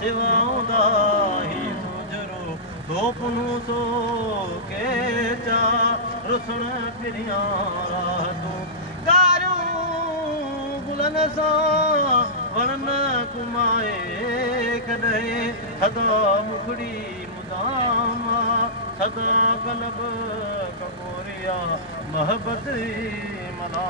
सिवाऊं दा ही गुजरो धोपनू सो के चा रुसण फिरियां तूं गारियूं गुलन सां वणन कुमाए कॾहिं सदा मुखड़ी मुदामा सदा कलब कबोरिया मोहब्बत मना